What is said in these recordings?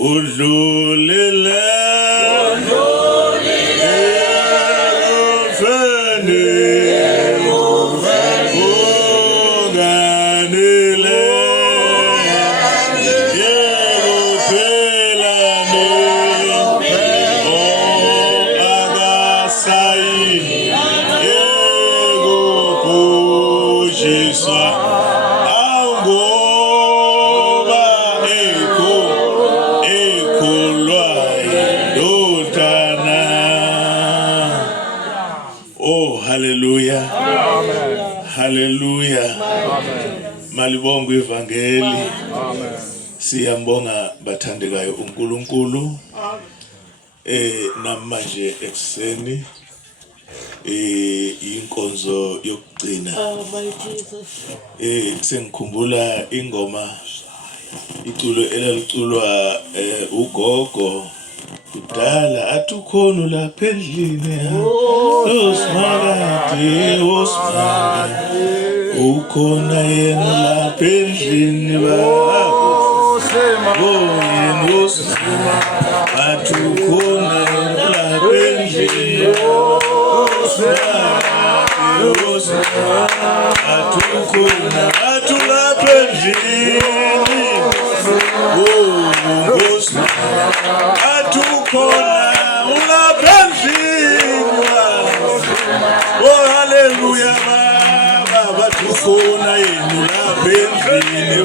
udlulile malibonga ivangeli. Siyambonga bathandekayo uNkulunkulu. Namanje ekseni inkonzo yokugcina. Sengikhumbula ingoma iculo elaliculwa ugogo kudala athi ukhona lapha endlini osmakade ukhona yena lapha endlini athi ukhona yena lapha endlini athi ukhona athi lapha endlini oh hallelujah baba tukhona yenu lapha endlini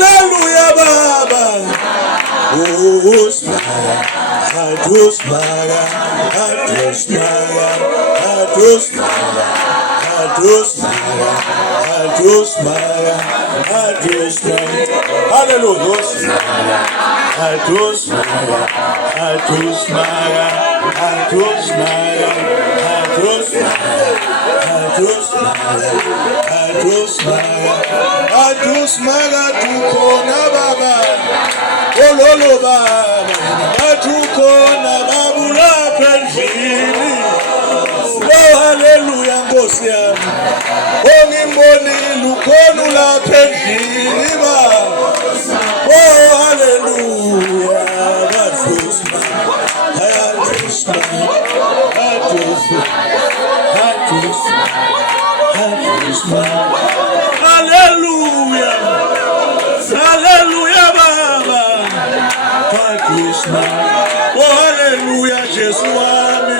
hallelujah baba hallelujah Nkosi yami ongimbonile ukhona lapha endlini baba oh hallelujah hallelujah baba oh hallelujah Jesus wami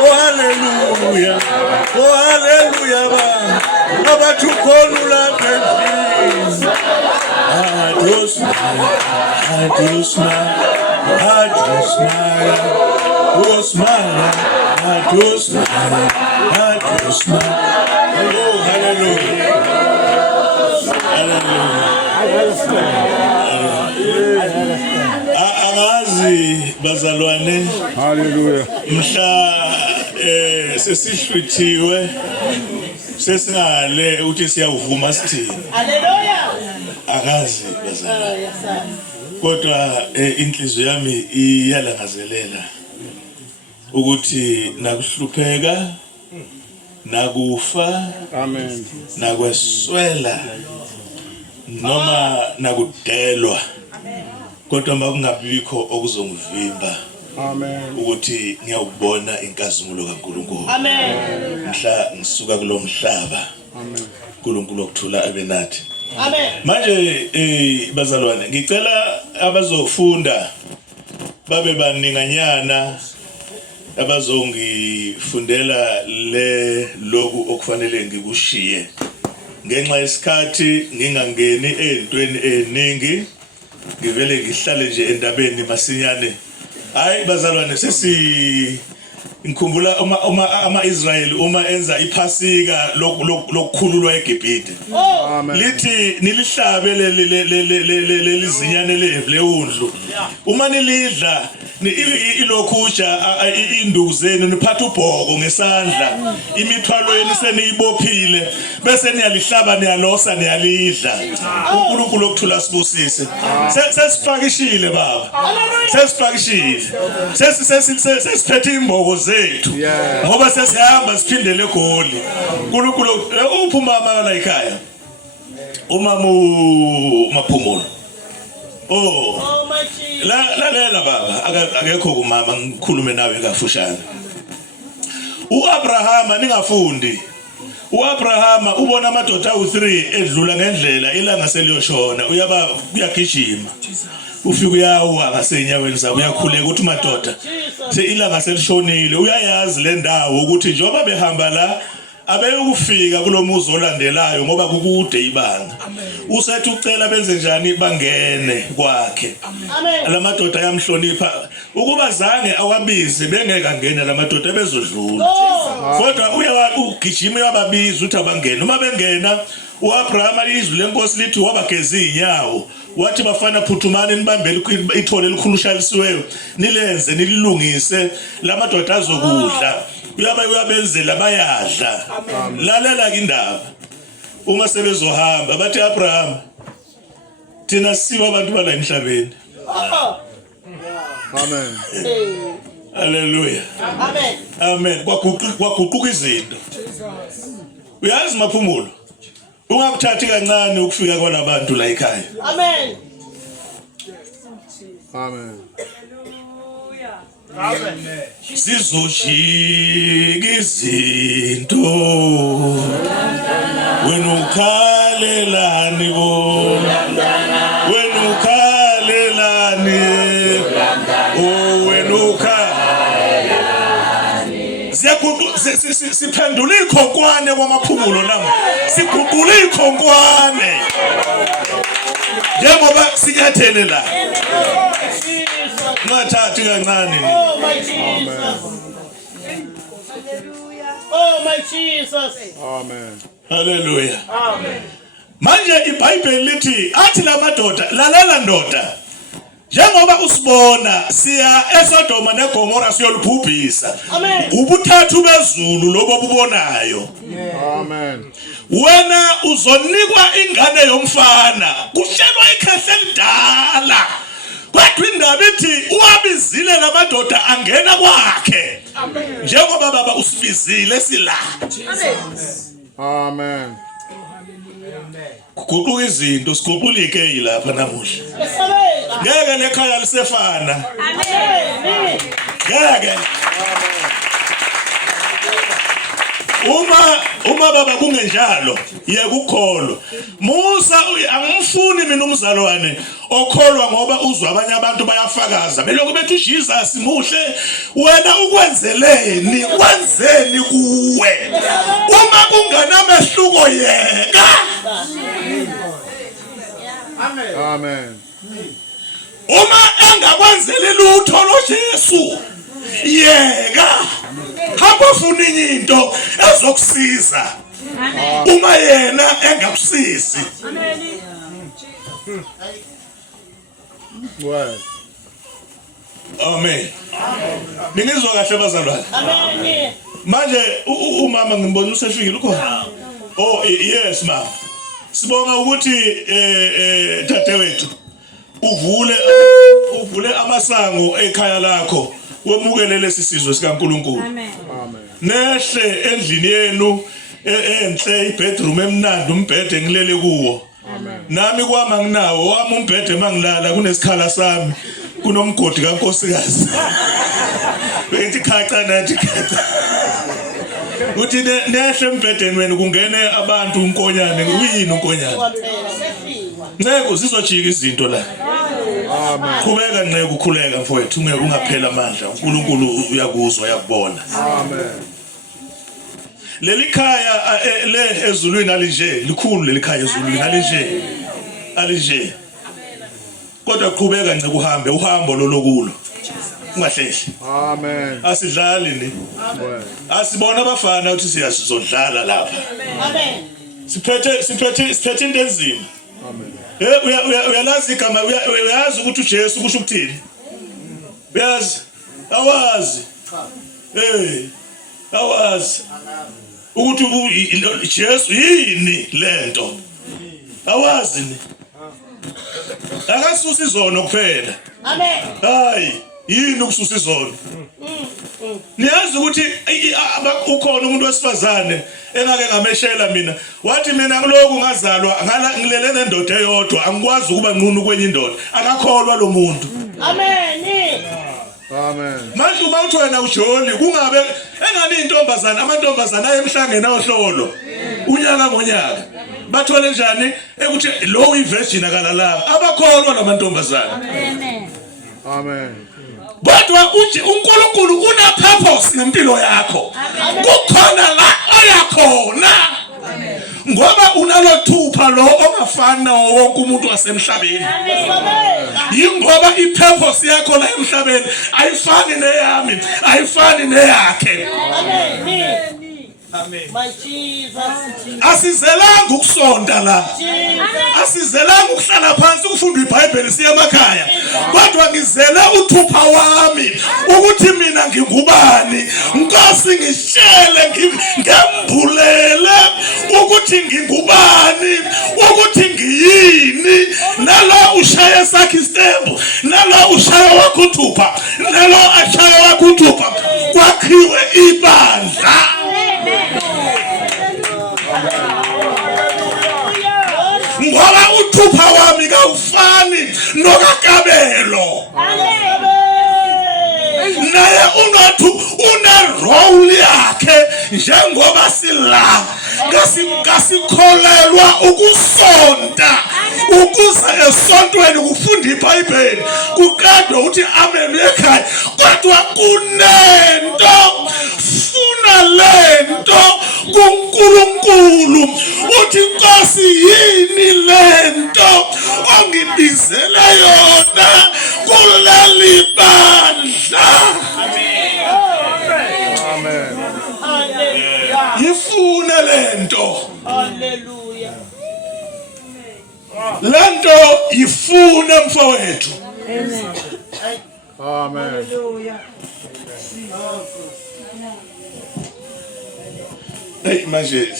oh hallelujah baba tukhona lapha endlini angazi bazalwane hallelujah mhla sesihlwithiwe sesingale uthi siyavuma sithini haleluya akazi bazalwane kodwa inhliziyo yami iyalangazelela ukuthi nakuhlupheka nakufa amen nakweswela noma nakudelwa kodwa makungabikho okuzongivimba amen ukuthi ngiyawubona inkazimulo kaNkulunkulu amen mhla ngisuka kulomhlaba amen uNkulunkulu okuthula abenathi amen manje bazalwane ngicela abazofunda babe baninganyana abazongifundela lokhu okufanele ngikushiye ngenxa yesikhathi ngingangeni ezintweni eziningi ngivele ngihlale nje endabeni masinyane hayi bazalwane ngikhumbula ama-Israyeli uma enza iphasika lokukhululwa eGibhite lithi nilihlabe lelizinyane lewundlu uma nilidla ilokhuja induku zenu niphatha ubhoko ngesandla imithwalo yenu seniyibophile bese niyalihlaba niyalosa niyalidla uNkulunkulu okuthula sibusise sesifakishile baba sesifakishile sesiphethe imboko zethu ngoba sesihamba siphindele eGoli uNkulunkulu uphi umama la ekhaya umama uMaphumulo lalela baba akekho kumama ngikhulume nawe kafushane uAbrahama ningafundi uAbrahama ubona amadoda awu3 edlula ngendlela ilanga seliyoshona uyagijima ufika uyawa ngasenyaweni zayo uyakhuleka ukuthi madoda ilanga selishonile uyayazi le ndawo ukuthi njengoba behamba la abeyukufika kulomuzi olandelayo ngoba kukude ibanga usethi ucela benze njani bangene kwakhe lamadoda ayamhlonipha ukuba zange awabize bengeka ngene lamadoda bezodlula kodwa ugijima yababiza uthi abangene uma bengena uAbraham izwi lenkosi lithi wabageza inyawo wathi bafana phuthumani nibambele ithole elikhulushayisiweyo nilenze nililungise lamadoda azokudla uyabenzela bayadla lalela indaba uma sebezohamba bathi Abraham thina siba abantu bala emhlabeni amen haleluya amen amen kwaguquka izinto uyazi Maphumulo ungakuthathi kancane ukufika kwalabantu la ekhaya amen amen amen sizoshika izinto wena ukhalelani wena ukhalelani wena ukhalelani siphendula ikhonkwane kwaMaphumulo nami siguqula ikhonkwane njengoba sinyathele la Mathathi kancane Oh my Jesus. Amen. Hallelujah. Amen. Manje iBhayibheli lithi athi lamadoda lalela ndoda njengoba usibona siya eSodoma neGomora siyolubhubhisa ubuthathu bezulu lobo bubonayo amen wena uzonikwa ingane yomfana kuhlelwa ikhehle elidala kodwa indaba ithi uwabizile lamadoda angena kwakhe njengoba baba usibizile sila amen kuguquka izinto siguqulike yilapha namuhla ngeke lekhaya lisefana amen ngeke uma baba kungenjalo yekukholo Musa angimfuni mina umzalwane okholwa ngoba uzwa abanye abantu bayafakaza belokhu bethi uJesus muhle wena ukwenzeleni wenzeni kuwe uma kunganamehluko yeka amen amen uma engakwenzeli lutho lo Jesu yeka hamba ufuna into ezokusiza uma yena engakusizi amen amen ningizwa kahle bazalwane amen manje umama ngimbona usefikile ukhona oh yes mama sibonga ukuthi dadewethu uvule amasango ekhaya lakho wemukele lesisizwe sikaNkulunkulu amen nehle endlini yenu enhle ibedroom emnandi umbhede ngilele kuwo amen nami kwama nginawo wami umbhede mangilala kunesikhala sami kunomgodi kaNkosikazi bethi khaca nathi khaca uthi nehle embhedeni wena kungene abantu unkonyane uyini unkonyane nceko zizojika izinto la amen qhubeka nceko ukhuleka mfowethu ungaphela amandla uNkulunkulu uyakuzwa uyakubona amen leli khaya le ezulwini alinje likhulu leli khaya ezulwini alinje kodwa qhubeka nceko uhambe uhambo lolokulo ungahlehli amen asidlali ni amen asibona abafana ukuthi siyazodlala lapha amen siphethe into enzima amen uyalazi igama uyazi ukuthi uJesu kusho ukuthini uyazi awazi awazi ukuthi Jesu yini lento awazi ni akasusa izono kuphela amen hayi yini ukususa izono niyazi ukuthi ukhona umuntu wesifazane engake ngameshela mina wathi mina kuloku ngazalwa ngilele nendoda eyodwa angikwazi ukuba nqunu kwenye indoda akakholwa lo muntu amen amen manje uma uthi wena ujoli kungabe engani intombazana amantombazana ayemhlangene ohlolo unyaka ngonyaka bathole njani ekuthi lo uyivirgin akalala abakholwa lamantombazana amen amen kodwa uNkulunkulu una purpose ngempilo yakho kukhona la oyakhona ngoba unalothupha lo ongafani nawo wonke umuntu wasemhlabeni yingoba ipurpose yakho la emhlabeni ayifani neyami ayifani neyakhe amen my Jesus asizelanga ukusonda la asizelanga ukuhlala phansi ukufunda iBhayibheli siya emakhaya kodwa ngizele uthupha wami ukuthi mina ngingubani Nkosi ngishele ngembulele ukuthi ngingubani ukuthi ngiyini nalo ushaya sakhe istembu nalo ushaya wakuthupha nalo ashaya wakuthupha kwakhiwe ibandla ngoba uthupha wami kawufani nokaKabelo naye unothu una role yakhe njengoba sila ngasikholelwa ukusonta ukuza esontweni ukufunda iBhayibheli kuqedwe uthi amen ekhaya kodwa kunento funa lento kuNkulunkulu uthi Nkosi yini lento ongibizele yona kuleli bandla amen yifuna lento haleluya lento yifuna mfowethu amen amen haleluya hey manje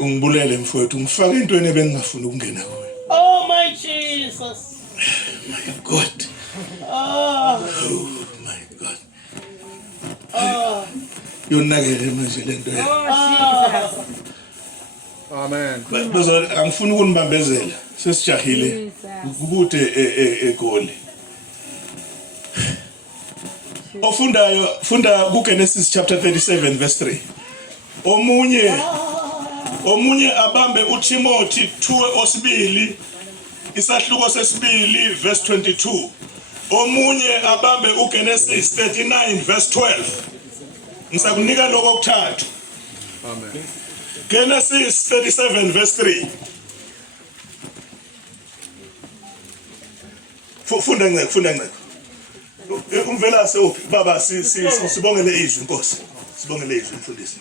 ungibulele mfowethu ngifake intweni ebengingafuni ukungena kuyo oh my Jesus my God oh my God yonakele manje lento yakho amen bazali angifuni ukunibambezela sesijahile ukude egoli ofundayo funda kuGenesis chapter 37 verse 3 omunye abambe uTimothy 2:2 isahluko sesibili verse 22 omunye abambe uGenesis 39 verse 12 ngisakunika lokho okuthathu amen Genesis 37 verse 3 funda nceke umvela sewuphi baba sibongele izwi Nkosi sibongele izwi mfundisi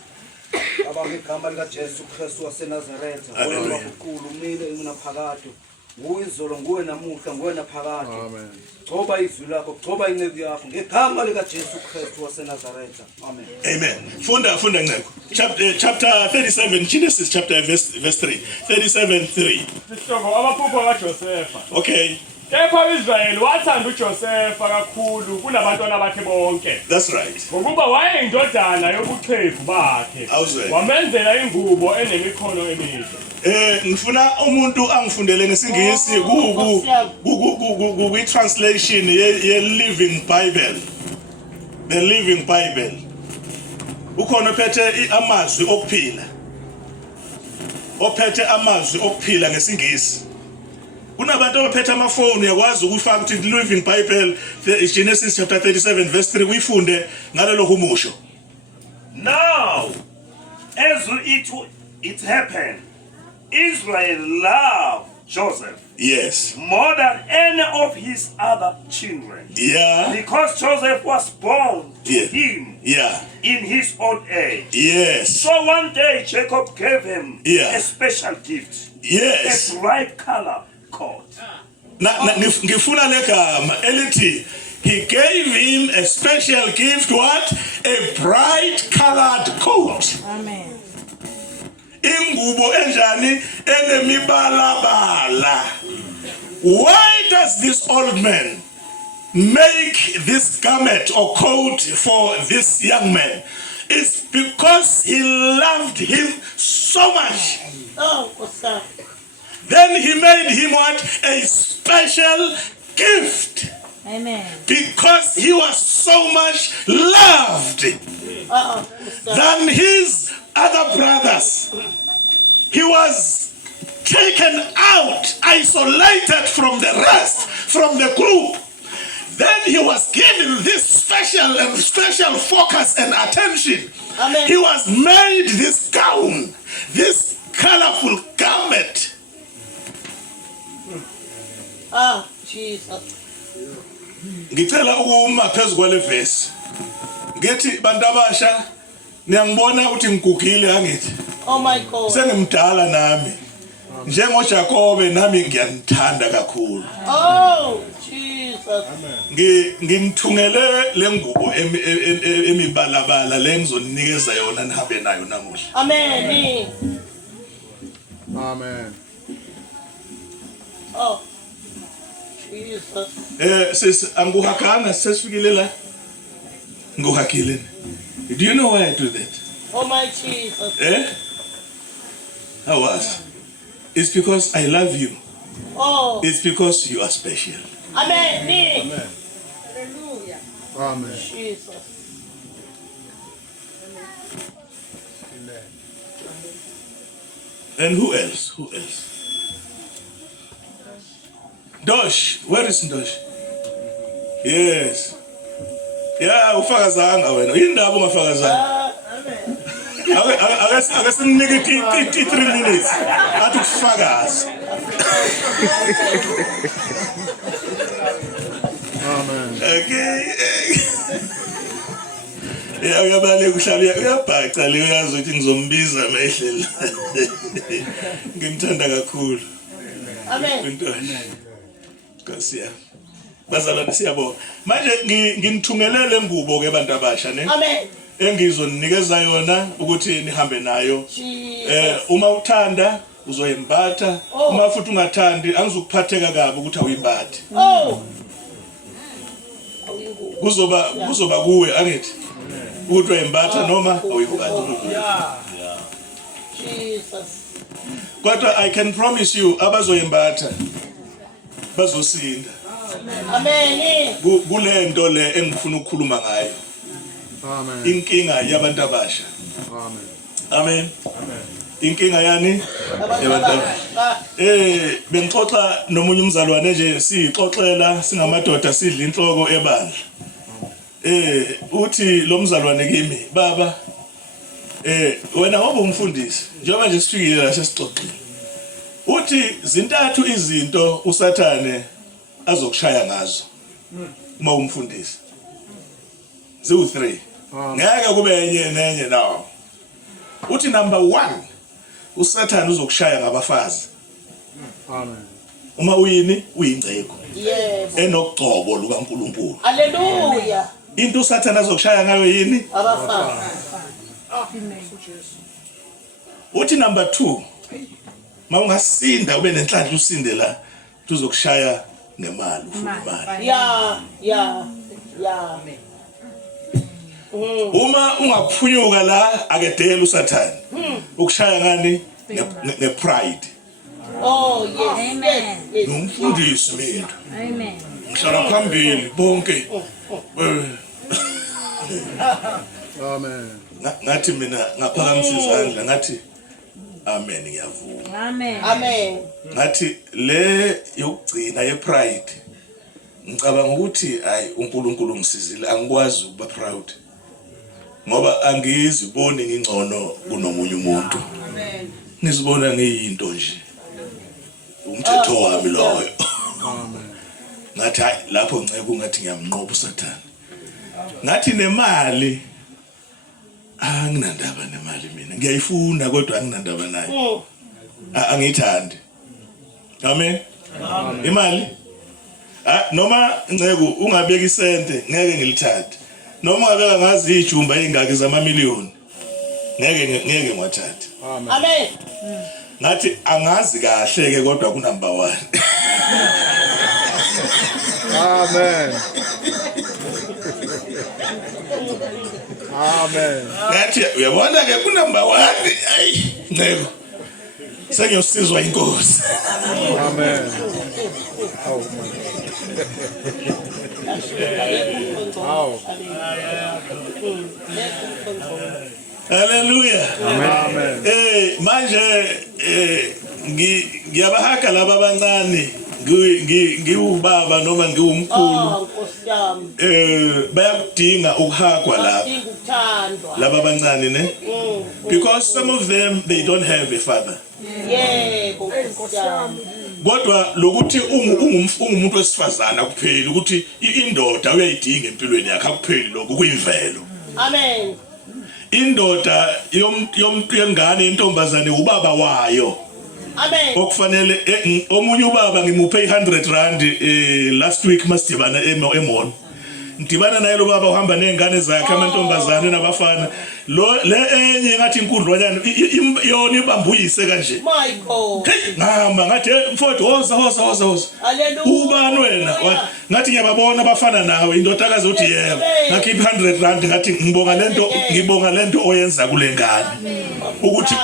Baba ngegama lika Jesu Kristu waseNazaretha wena uNkulunkulu mina engunaphakade nguyizolo nguwe namuhla nguwe naphakade amen gcoba izwi lakho gcoba incebo yakho ngegama lika Jesu Kristu waseNazaretha amen amen funda nceko chapter 37 Genesis chapter verse 3 37:3 Sisongo abaphupho kaJosefa okay kepha uIsrayeli wathanda uJosefa kakhulu kunabantwana bakhe bonke that's right ngokuba wayeyindodana yobuchephu bakhe wamenzela ingubo enemikhono emihle ngifuna umuntu angifundele ngesingisi ku translation ye Living Bible the Living Bible ukhona ophethe amazwi okuphila ngesingisi kunabantu abaphethe amafoni yakwazi ukufaka ukuthi Living Bible Genesis chapter 37 verse 3 uyifunde ngalelo humusho now as it happened Israel loved Joseph yes more than any of his other children yeah because Joseph was born to him in his old age yes so one day Jacob gave him a special gift yes a bright color coat ngifuna legama elithi he gave him a special gift, what? A bright colored coat. Amen. Ingubo enjani enemibalabala. Why does this old man make this garment or coat for this young man? It's because he loved him so much. Oh, what's up? Then he made him what? A special gift. Amen. Because he was so much loved What's up? than his other brothers. He was taken out, isolated from the rest, from the group. Then he was given this special focus and attention. Amen. He was made this gown, this colorful garment. Jesus. Ngicela ukuma phezu kwale verse. Ngithi bantu abasha niyangibona ukuthi ngigugile angithi. Oh my God. Sengimdala nami. Njengo Jacobe nami ngiyanithanda kakhulu. Oh, Jesus. Ngimthungele lengubo emibalabala lengizonikeza yona nihambe nayo namuhla. Amen. Amen. Oh, Jesus. Sis anguhakana sesifikile la. Nguhakile. Do you know why I do that? Oh my Jesus. How was? It's because I love you. Oh. It's because you are special. Amen. Amen. Hallelujah. Amen. Jesus. And who else? Who else? Dosh. Where is Dosh? Yes. Yeah, ufakazanga wena. Indaba ungafakazanga. Amen. Akasinike 3 minutes. Athi kufakaza. Amen. Okay. Yeah, uyabale kuhlala uyabhaca le uyazi ukuthi ngizombiza mehlela. Ngimthanda kakhulu. Amen. Intoshi. Nkasiya. Bazalwane siyabonga. Manje nginithumelele ngubo ke abantu abasha ne. Amen. Engizonikeza yona ukuthi nihambe nayo. Jesus. Uma uthanda uzoyimbatha, uma futhi ungathandi angizokuphatheka kabi ukuthi awuyimbathi. Oh. Kuzoba kuwe angithi. Ukuthi uyimbatha noma awuyimbathi. Jesus. Kodwa I can promise you abazoyimbatha bazosinda. Amen. Kulento le engifuna ukukhuluma ngayo. Amen. Inkinga yabantu abasha. Amen. Amen. Inkinga yani yabantu. Bengixoxa nomunye umzalwane nje sixoxela singamadoda sidla inhloko ebandla. Uthi lo mzalwane kimi baba wena ngoba umfundisi njengoba nje sifikile la sesixoxile. Uthi zintathu izinto usathane azokushaya ngazo uma umfundisi. Ziwu3. Ngeke kube enye nenye nawo. Uthi number 1 usathane uzokushaya ngabafazi. Amen. Uma uyini uyingceko Yes. enogcobo lukaNkulunkulu. Hallelujah. Into usathane azokushaya ngayo yini? Abafana. Uthi number 2 mawungasinda ube nenhlanhla usinde la tuzokushaya ngemali ufuna imali. Yeah. Uma ungaphunyuka la akedela usathane ukushaya ngani ngepride. Oh yes. Amen. Yes. Nomfundisi mina Amen. ngihlala phambili bonke. Amen. Ngathi mina ngaphakamisa izandla ngathi amen ngiyavuma. Amen. Ngathi le yokugcina yepride ngicabanga ukuthi hayi uNkulunkulu ngisizile angikwazi ukuba proud ngoba angiziboni ngingcono kunomunye umuntu. Amen. Ngizibona ngiyinto nje umthetho wami loyo. Amen. Ngathi hayi lapho ngicela ngathi ngiyamnqoba uSathane. Ngathi nemali anginandaba nemali mina ngiyayifuna kodwa anginandaba nayo. Angithandi. Amen. Imali noma ncegu ungabeka isente ngeke ngilithathe noma ungabeka ngazi ijumba ezingaki zamamiliyoni ngeke ngwathatha. Amen. Ngathi angazi kahle ke kodwa ku number 1. Amen. Amen. Ngathi uyabona ke ku number 1 ayi ncegu sengiyosizwa inkosi. Amen. Oh. Hallelujah. Amen. Manje ngiyabahaka laba abancane ngiwubaba noma ngiwumkhulu. Nkosi yami. Bayakudinga ukuhagwa lapha. Udinga ukuthandwa. Laba abancane ne? Because some of them they don't have a father. Yebo Nkosi yami. Kodwa lokuthi ungumuntu wesifazana kuphela ukuthi indoda uyayidinga empilweni yakhe akupheli lokho kuyimvelo. Amen. Indoda yengane intombazane ubaba wayo. Amen. Okufanele omunye ubaba ngimuphe 100 rand last week masidibana eMon. Ndibana naye lo baba uhamba nezingane zakhe amantombazane nabafana. Le enye ngathi inkundlwanyana yona ibambuyise kanje. My God. Ngama ngathi mfowethu hoza. Hallelujah. Ubani wena? Ngathi ngiyababona abafana nawe indodakazi uthi yebo. Ngakhipha 100 rand ngathi ngibonga lento oyenza kule ngane. Ukuthi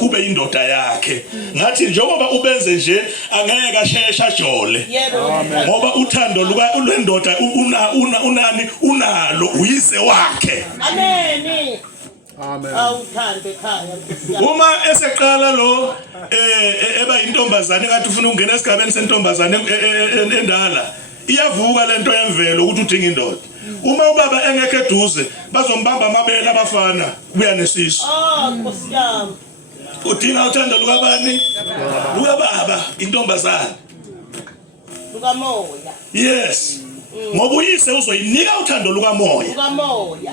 ube indoda yakhe. Ngathi njengoba ubenze nje angeke ashesha jole. Yebo. Ngoba uthando lwendoda unalo uyise wakhe. Amen. Amen. Awuthande ekhaya Nkosi yami. Uma eseqala lo eba intombazane ngathi ufuna ukungena esigabeni sentombazane endala iyavuka lento yemvelo ukuthi udinga indoda. Uma ubaba engekho eduze bazombamba amabele abafana kuya nesisu. Nkosi yami. Udinga uthando lukabani? Lukababa intombazane. Lukamoya. Yes. Ngoba uyise uzoyinika uthando lukamoya. Lukamoya.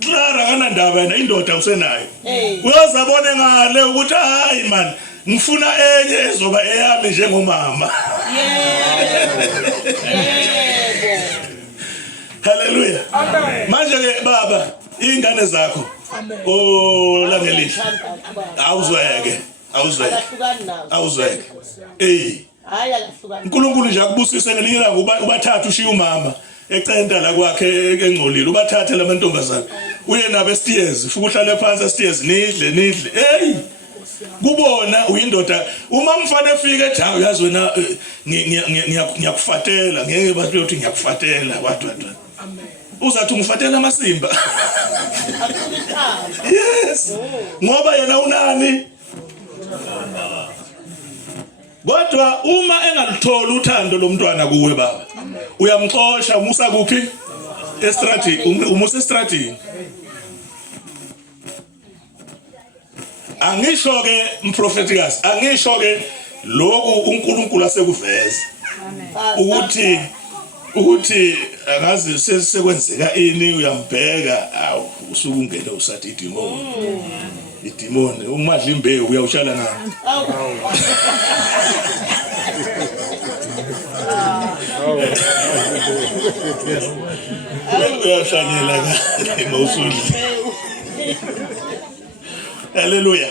Clara kana ndaba yena indoda usenayo. Eh. Uyazabona ngale ukuthi hayi man ngifuna enye ezoba eyami njengomama. Yebo. Hallelujah. Amen. Manje ke baba ingane zakho. Oh langelihle. Awuzweke. Akahlukani nazo. Hayi akahlukani. uNkulunkulu nje akubusise ngelinye ilanga ubathatha ushiya umama ecenta la kwakhe engcolile ubathathe lamantombazana uye nabo estairs futhi uhlale phansi estairs nidle kubona uyindoda uma umfana efika ejawu yazi wena ngiyakufatela ngeke bathi uthi ngiyakufatela what amen uzathi ungifatela amasimba yes ngoba yena unani kodwa uma engaluthola uthando lomntwana kuwe baba uyamxosha umusa kuphi estradini umusa estradini angisho ke mprofetikazi angisho ke lokhu uNkulunkulu asekuveza ukuthi angazi sekwenzeka ini uyambheka awu usuku ungene usathi idimoni umadla imbewu uyawutshala ngani uyashanyela ngani mawusudli haleluya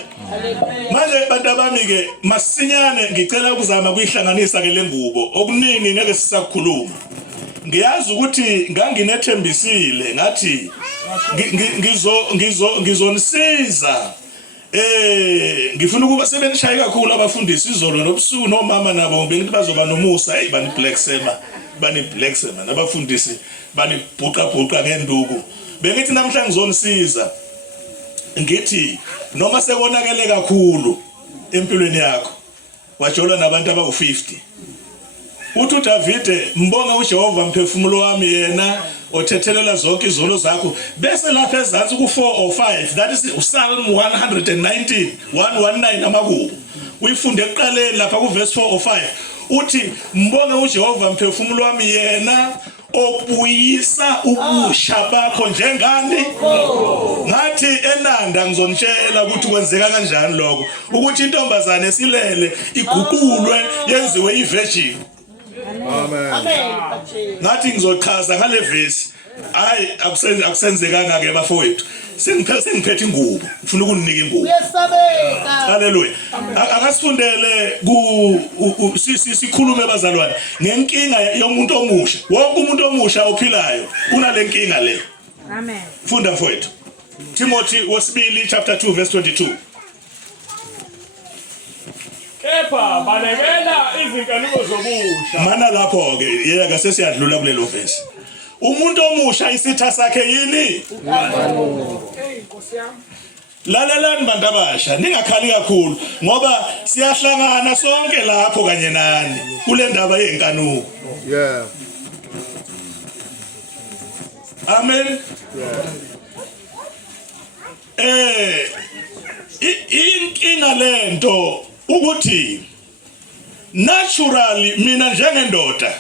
manje bantu abami ke masinyane ngicela ukuzama kuyihlanganisa ke lengubo okuningi ngeke sisakhuluma ngiyazi ukuthi nganginethembisile ngathi ngizonisiza ngifuna ukuba sebenishaye kakhulu abafundisi izolo nobusuku nomama nabo bengithi bazoba nomusa bani black sema nabafundisi bani bhuqa ngenduku bengithi namhla ngizonisiza ngithi noma sekonakele kakhulu empilweni yakho wajola nabantu abawu50 uthi uDavide mbonga uJehova mphefumulo wami yena othethelela zonke izono zakho bese lapha ezansi ku4 or 5 that is Psalm 119 amakubo uyifunde eqaleni lapha ku verse 4 or 5 uthi mbonga uJehova mphefumulo wami yena obuyisa ubusha bakho njengani ngathi enanda ngizonitshela ukuthi kwenzeka kanjani lokho ukuthi intombazane silele iguqulwe yenziwe ivirgin Amen. ngathi ngizochaza ngale verse hayi akusenzekanga ke bafowethu sengiphethe ingubo ngifuna ukunika ingubo Uyesabeka. haleluya akasifundele sikhulume bazalwane ngenkinga yomuntu omusha wonke umuntu omusha ophilayo unale nkinga le Amen. funda mfowethu Timothy wesibili chapter 2 verse 22 Kepha balekela izinkanuko zobusha. mana lapho ke yeka sesiyadlula kulelo verse umuntu omusha isitha sakhe yini lalelani bantu abasha ningakhali kakhulu ngoba siyahlangana sonke lapho kanye nani kule ndaba yenkanuko Yeah. amen inkinga lento ukuthi naturally mina njengendoda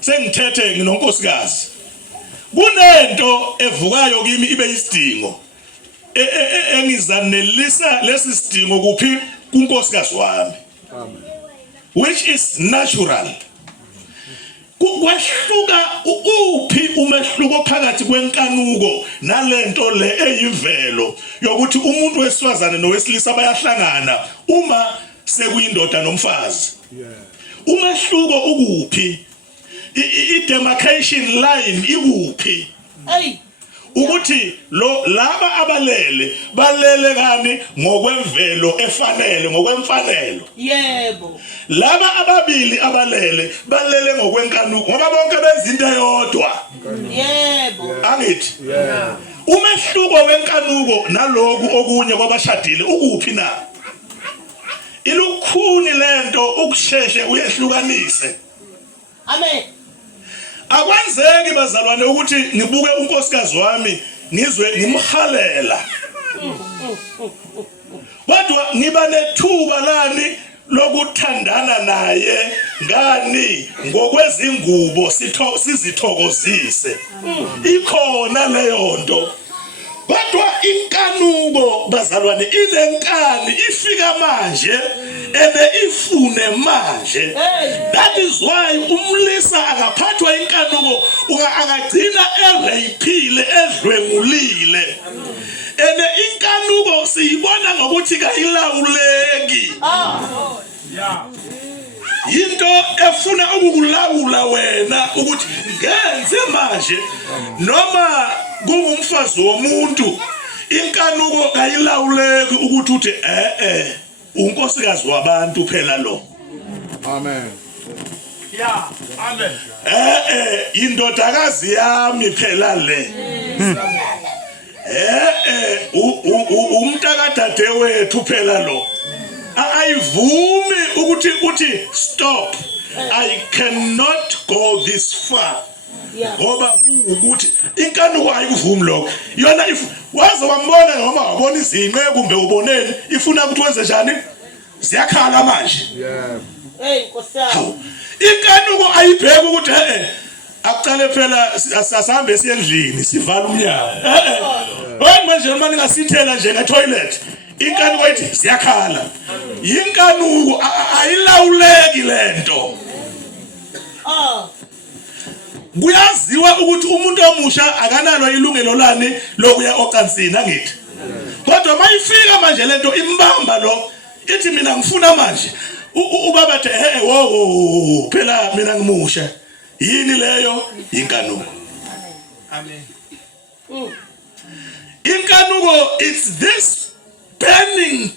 sengithethe nginonkosikazi kunento evukayo kimi ibe isidingo engizanelisa lesi sidingo kuphi kunkosikazi wami which is natural kwahluka uphi umehluko phakathi kwenkanuko nalento le eyimvelo yokuthi umuntu wesifazane nowesilisa bayahlangana uma sekuyindoda nomfazi umehluko ukuphi i-demarcation line ikuphi Hey. ukuthi laba abalele balele kani ngokwemvelo efanele ngokwemfanelo Yebo. laba ababili abalele balele ngokwenkanuko ngoba bonke benza into eyodwa Yebo. angithi umehluko wenkanuko naloku okunye kwabashadile ukuphi na ilukhuni lento ukusheshe uyehlukanise Amen. akwenzeki bazalwane ukuthi ngibuke unkosikazi wami ngizwe ngimhalela kodwa ngiba nethuba lani lokuthandana naye ngani ngokwezingubo sizithokozise ikhona leyo nto kodwa inkanuko bazalwane inenkani ifika manje ebe ifune manje that is why umlisa akaphathwa inkanuko angagcina erayphile edlwengulile ene inkanuko siyibona ngokuthi kayilawuleki into efuna ukukulawula wena ukuthi ngenze manje noma kungumfazi womuntu inkanuko kayilawuleki ukuthi uthi unkosikazi wabantu phela lo Amen. Yeah. Amen. indodakazi yami phela le umntakadade wethu phela lo ayivumi ukuthi stop I cannot go this far ngoba ukuthi inkanuko ayikuvumi lokho yona waze wambona noma wabona izinqe kumbe uboneni ifuna ukuthi wenze njani ziyakhala manje Yeah. Hey, Nkosiyami. inkanuko ayibheka ukuthi akucale phela asihambe siye endlini sivala umnyango manje noma ningasithela nje ngetoilet inkanuko ithi siyakhala inkanuko ayilawuleki lento kuyaziwa ukuthi umuntu omusha akanalo ilungelo lani lokuya ocansini angithi kodwa mayifika manje lento imbamba lo ithi mina ngifuna manje ubaba athi wo phela mina ngimusha yini leyo inkanuko Amen. inkanuko it's this burning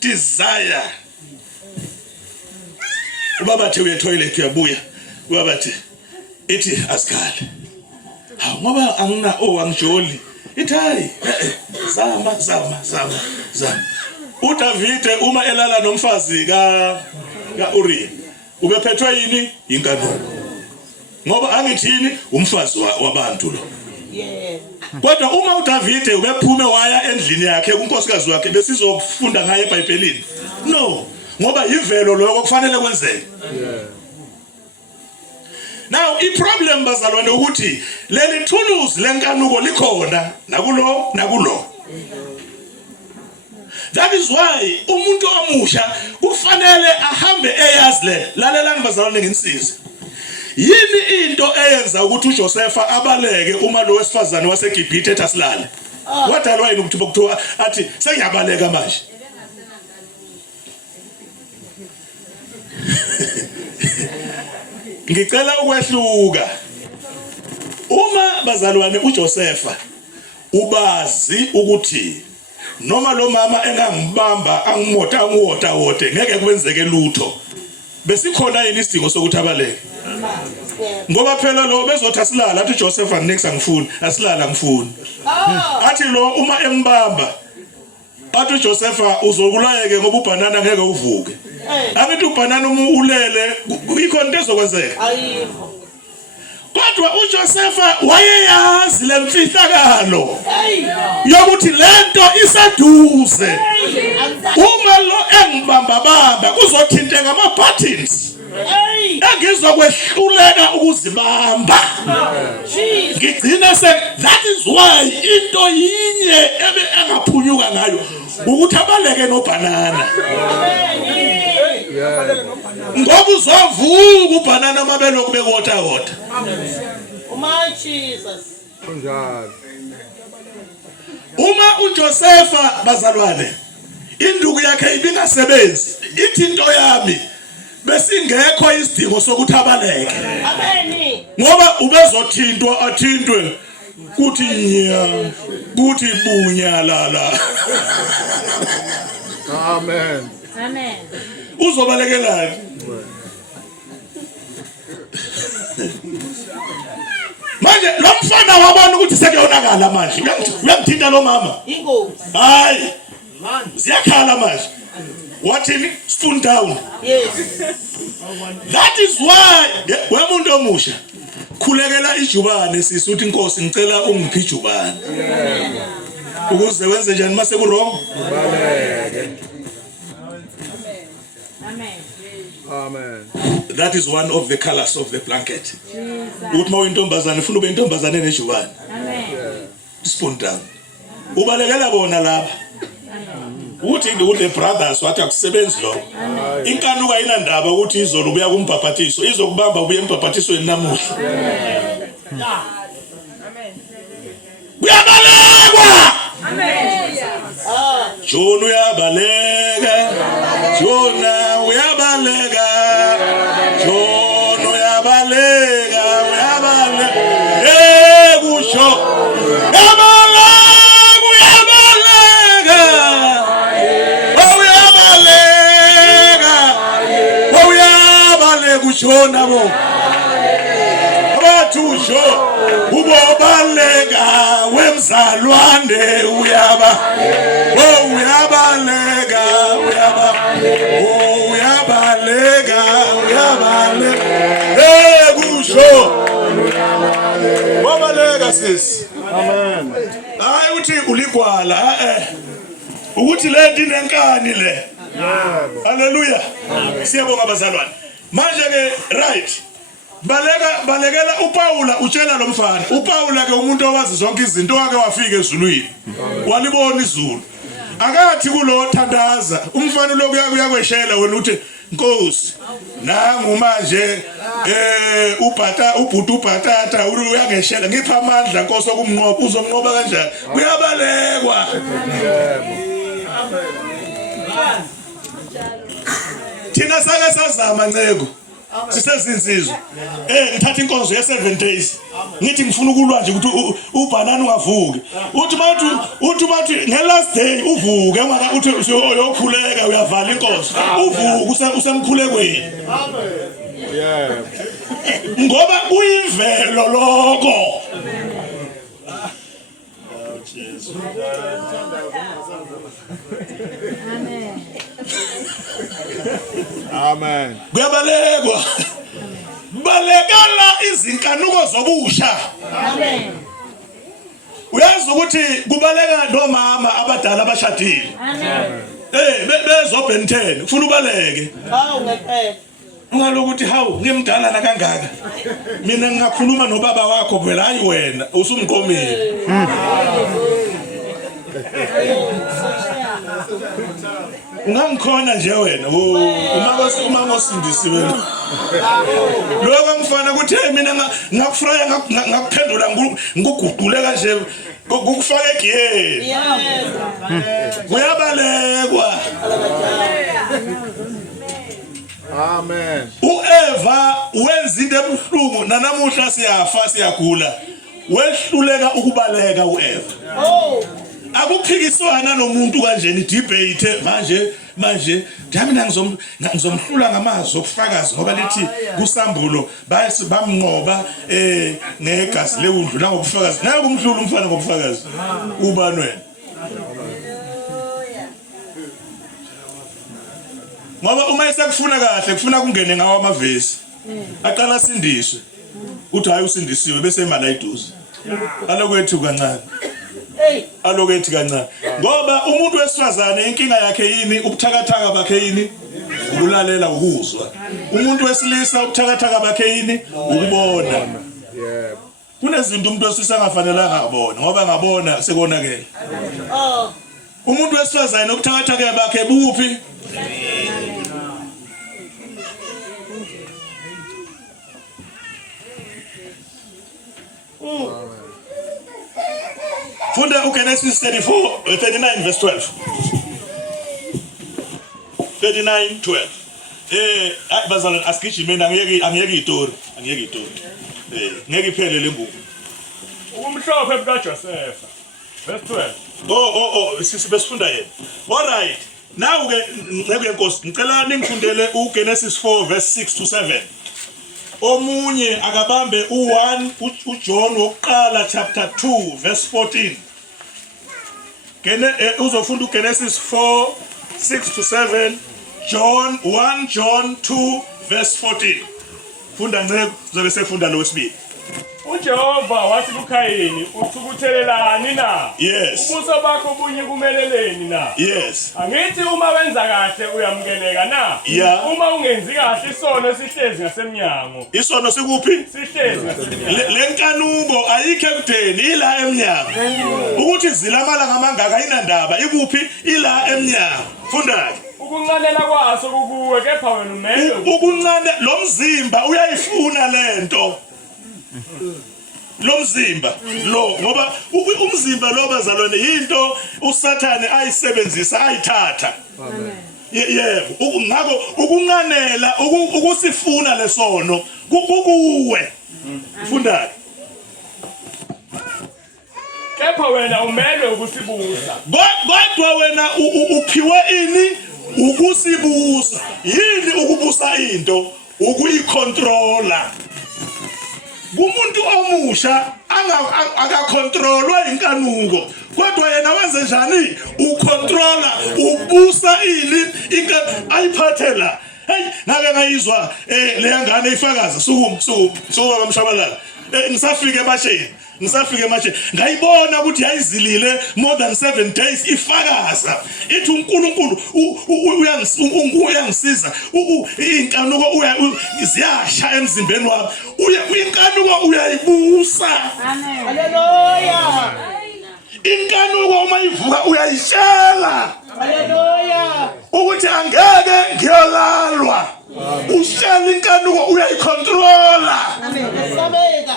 desire ubaba athi uye toilet uyabuya ubaba athi ithi asikhale ngoba angina angijoli ithi hayi zama uDavide uma elala nomfazi ka Uriya ubephethwe yini inkanuko ngoba angithini umfazi wabantu lo kodwa uma uDavide ubephume waya endlini yakhe kunkosikazi wakhe besizofunda ngaye eBhayibhelini no ngoba ivelo lokho kufanele kwenzeke now iproblem bazalwane ukuthi leli thuluzi lenkanuko likhona nakulo that is why umuntu omusha kufanele ahambe eyazi lalela ngibazalwane ngensiza. Yini into eyenza ukuthi uJosepha abaleke uma lo wesifazane waseGibhithe ethi asilale? Wadalwa yini ukuthi bokuthiwa athi sengiyabaleka manje? Ngicela ukwehluka. Uma bazalwane uJosepha ubazi ukuthi noma lo mama engangibamba angimota wote ngeke kwenzeke lutho. Besikhona yini isidingo sokuthi abaleke? Ngoba phela lo bezothi asilala athi uJosepha next angifuni asilala ngifuni. Athi lo uma embamba athi uJosepha uzokulayeke ngoba ubanana ngeke uvuke. Angithi ubanana ulele ikhona into ezokwenzeka. Ayikho. Kodwa uJosepha wayeyazi lemfihlakalo yokuthi lento isaduze. Uma lo engibamba kuzothinteka ama buttons. Engizokwehluleka ukuzibamba. Ngigcina that is why into yinye engaphunyuka ngayo ukuthi abaleke nobanana. Ngoba uzovuka ubanana mabelo kubekotha. Uma Jesus. Uma uJosepha bazalwane induku yakhe ibingasebenzi ithi into yami besingekho isidingo sokuthi abaleke. Amen. Ngoba ubezothintwa athintwe kuthi nya kuthi bunyalala. Amen. Amen. Uzobalekelani? Manje lo mfana wabona ukuthi sekuyonakala manje. Uyamthinta lo mama. Ingozi. Hayi. Ziyakhala manje. Wathini? Spoon down. Yes. That is why wemuntu omusha khulekela ijubane sisuthi inkosi ngicela ungiphi ijubane. Ukuze wenze njani mase ku wrong? Amen. That is one of the colors of the blanket. Uthi mawuyintombazane ufuna ube intombazane nejubane. Amen. Spoon down. Ubalekela bona lapha. Uthi the brothers wathi akusebenzi lo. Inkanuka inandaba ukuthi izolo ubuya kumbhabhathiso, izokubamba ubuye embhabhathisweni namuhla. Amen. Uyabalekwa. Amen. Jona uyabaleka. Jona uyabaleka. Jona uyabaleka, kusho. Jona bo abathusho ubobaleka wemzalwane uyabaleka kusho wabaleka sis. Amen. Hayi uthi uligwala ukuthi lento inenkani le. Hallelujah. Siyabonga bazalwane. Manje ke right balekela uPaula utshela lo mfana uPaula ke umuntu owazi zonke izinto wake wafika ezulwini walibona izulu akathi kulo thandaza umfana lo kuyakweshela wena uthi Nkosi nangu manje ubhuti ubhatata uyangeshela ngipha amandla Nkosi okumnqoba uzomnqoba kanjani kuyabalekwa. Thina sake sazama nceko sisezinzizwe ngithatha inkonzo ye7 days ngithi ngifuna ukulwa nje ukuthi ubanana ungavuki uthi bathi ngelast day uvuke ngoba uthi uyokhuleka uyavala inkonzo uvuke usemkhulekweni. Yeah. Ngoba kuyimvelo lokho. Amen. Amen. Kuyabalekwa. Balekela izinkanuko zobusha. Amen. Uyazi ukuthi kubaleka nomama abadala abashadile. Amen. Bezo Ben 10 ufuna ubaleke. Hawu ngempela. Ungalokuthi hawu ngimdala na kangaka. Mina ngingakhuluma nobaba wakho phela hayi wena usumqomile. ungangikhona nje wena uma ngosindisiwe lokho angifana ukuthi hey mina ngakufraya ngakuphendula ngikuguqule kanje ukufaka egiyeni kuyabalekwa. Amen. uEva wenza into ebuhlungu nanamuhla siyafa siyagula wehluleka ukubaleka uEva. Akuphikiswana nomuntu kanje ni debate manje mina ngizomhlula ngamazwi okufakaza ngoba lithi kusambulo bamnqoba negazi leundlula ngokufakaza naye kumhlula umfana ngokufakaza ubani wena ngoba uma esekufuna kahle kufuna kungene ngawo amavesi aqala sindiswe uthi hayi usindisiwe bese imali ayiduze alokwethu kancane alokethi kancane ngoba umuntu wesifazane inkinga yakhe yini ubuthakathaka bakhe yini ukulalela ukuzwa umuntu wesilisa ubuthakathaka bakhe yini ukubona kunezinto umuntu wesilisa angafanelanga abone ngoba ngabona sekonakele umuntu wesifazane ubuthakathaka bakhe buphi Funda uGenesis 39 verse 12. 39:12. Bazalwane asigijime mina angiyeke itori. Ngeke iphele lembuku. Umhlophe kaJosefa. Verse 12. Sibesifunda yena. All right. Now ke ngebenkosi ngicela ningifundele uGenesis 4 verse 6 to 7. Omunye akabambe u1 uJohn wokuqala chapter 2 verse 14. Uzofunda uGenesis 4 6 to 7, John 2 verse 14. Funda nceke zobe sefunda lo wesibili. uJehova wathi kuKhayini uthukuthelelani na? Yes. Ubuso bakho bunye kumeleleni na? Yes. Angithi uma wenza kahle uyamkeleka na? Yeah. Uma ungenzi kahle isono sihlezi ngasemnyango. Isono sikuphi? Sihlezi ngasemnyango. Lenkanuko ayikho ekudeni ila emnyango. Ukuthi zilamala ngamangaka ayinandaba ikuphi ila emnyango. Funda. Ukunqanela kwaso kukuwe kepha wena umele. Ukunqane lo mzimba uyayifuna lento. Lo mzimba lo ngoba umzimba lo bazalwane into uSathane ayisebenzisa ayithatha. Amen. Yebo ngakho ukunqanela ukusifuna lesono kukuwe. Funda. Kepha wena umele ukusibusa. Kodwa wena uphiwe ini ukusibusa. Yini ukubusa into ukuyicontrola. Kumuntu omusha akakontrolwa inkanuko kodwa yena wenze njani ukontrola ubusa ini ayiphathela hey ngake ngayizwa le ngane ifakaza suku bamshabalala ngisafike emasheni ngayibona ukuthi yayizilile more than 7 days ifakaza ithi uNkulunkulu uyangisiza inkanuko ziyasha emzimbeni wami inkanuko uyayibusa. Amen. Hallelujah. Inkanuko uma ivuka uyayishela. Hallelujah. Ukuthi angeke ngiyolalwa. Ushela inkanuko uyayicontrola. Amen. Sabeka.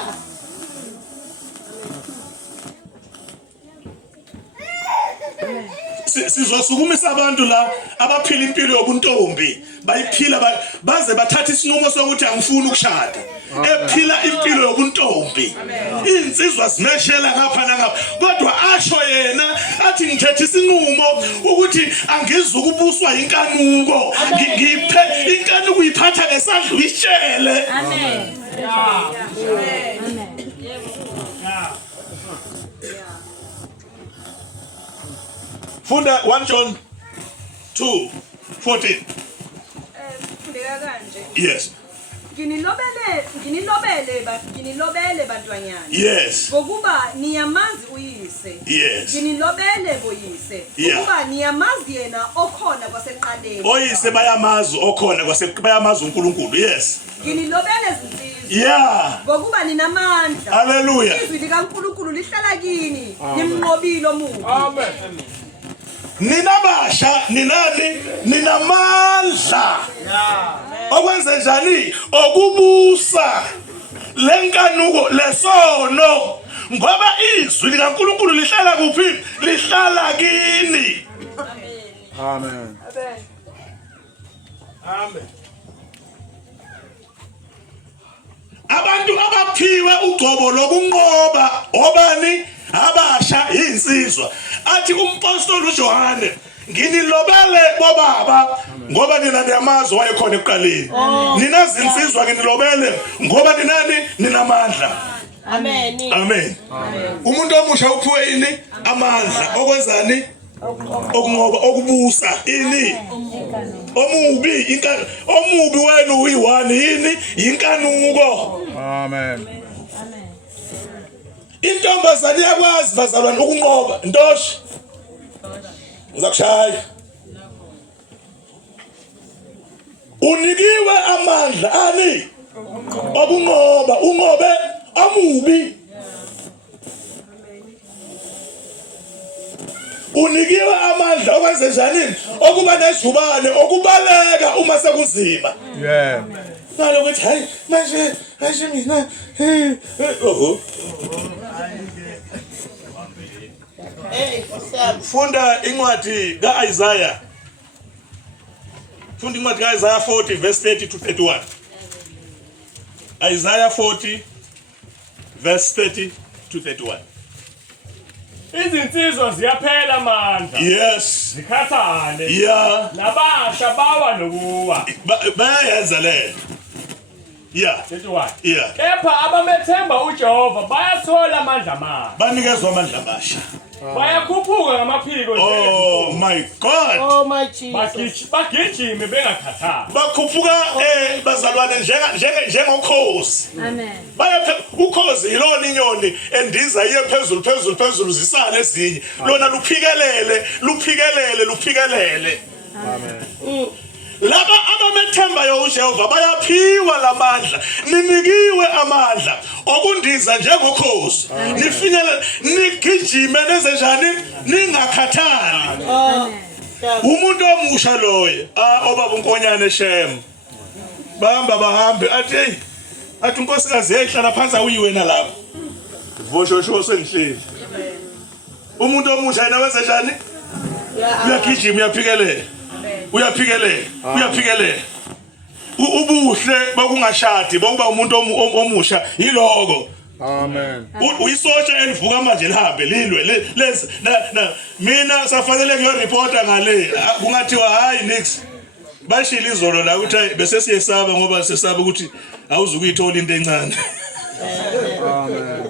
Sizosukumisa abantu la abaphila impilo yobuntombi bayiphila baze bathatha isinqumo sokuthi angifuni ukushada ephila impilo yobuntombi insizwa zimeshela ngapha nangapha kodwa asho yena athi ngithethe isinqumo ukuthi angizukubuswa inkanuko ngiphe inkanuko iphatha ngesandla uyishele. Amen. Amen. Funda 1 John 2:14. Fundeka kanje. Yes. Nginilobele bantwanyana. Yes. Ngokuba niyamazi uyise. Yes. Nginilobele boyise. Ngokuba niyamazi yena okhona kwaseqaleni. Oyise bayamazi okhona bayamazi uNkulunkulu. Yes. Nginilobele izinsizwa. Yeah. Ngokuba ninamandla. Hallelujah. Izwi likaNkulunkulu lihlala kini. Nimnqobile omubi. Amen. ninabasha ninani ninamandla okwenze njani okubusa lenkanuko lesono ngoba izwi likaNkulunkulu lihlala kuphi lihlala kini. Amen. Amen. Abantu abaphiwe ugcobo lokunqoba obani abasha insizwa athi umpostoli uJohane nginilobele bobaba ngoba nina niyamazi wayekhona ekuqaleni nina zinsizwa nginilobele ngoba ninani ninamandla. Amen. Amen. Umuntu omusha uphiwe ini amandla okwenzani okunqoba okubusa ini omubi omubi wena uyi1 yini inkanuko. Amen. Intombazane yakwazi bazalwane ukunqoba ntoshi uzakushaya unikiwe amandla ani okunqoba unqobe amubi unikiwe amandla okwenze njani okuba nejubane okubaleka uma sekunzima. Yeah. Nalokuthi hayi manje mina oho funda incwadi kaIsaiah. Funda incwadi kaIsaiah 40 verse 30 to 31. Isaiah 40 verse 30 to 31. Izinsizwa ziyaphela amandla. Yes. Zikhathane. Yeah. Nabasha bawa nokuwa. Bayenza le. Yeah. 31. Yeah. Kepha abamethemba uJehova bayathola amandla amahle. Banikezwa amandla amasha. Bayakhuphuka ngamaphiko. Oh my God. Oh my Jesus. Bagijime bengakhathali. Bakhuphuka bazalwane njengokhozi. Amen. Baya ukhozi ilona inyoni endiza iye phezulu zisale ezinye lona luphikelele. Amen. Laba abamethembayo uJehova bayaphiwa lamandla ninikiwe amandla okundiza njengokhozi nifinyela nigijime nezenjani ningakhathali. Umuntu omusha loye obaba uNkonyane Shem bahambe athi unkosikazi yayihlala phansi awuyiwena lapha voshosho sengihleli. Umuntu omusha yena wenza njani uyagijima uyaphikelele ubuhle bakungashadi bokuba umuntu omusha yiloko. Amen. Uyisotsha elivuka manje lihambe lilwe lezi mina safanele kuyo reporta ngale kungathiwa hayi nix bashila izolo la ukuthi bese siyesaba ngoba sesaba ukuthi awuzukuyithola into encane. Amen.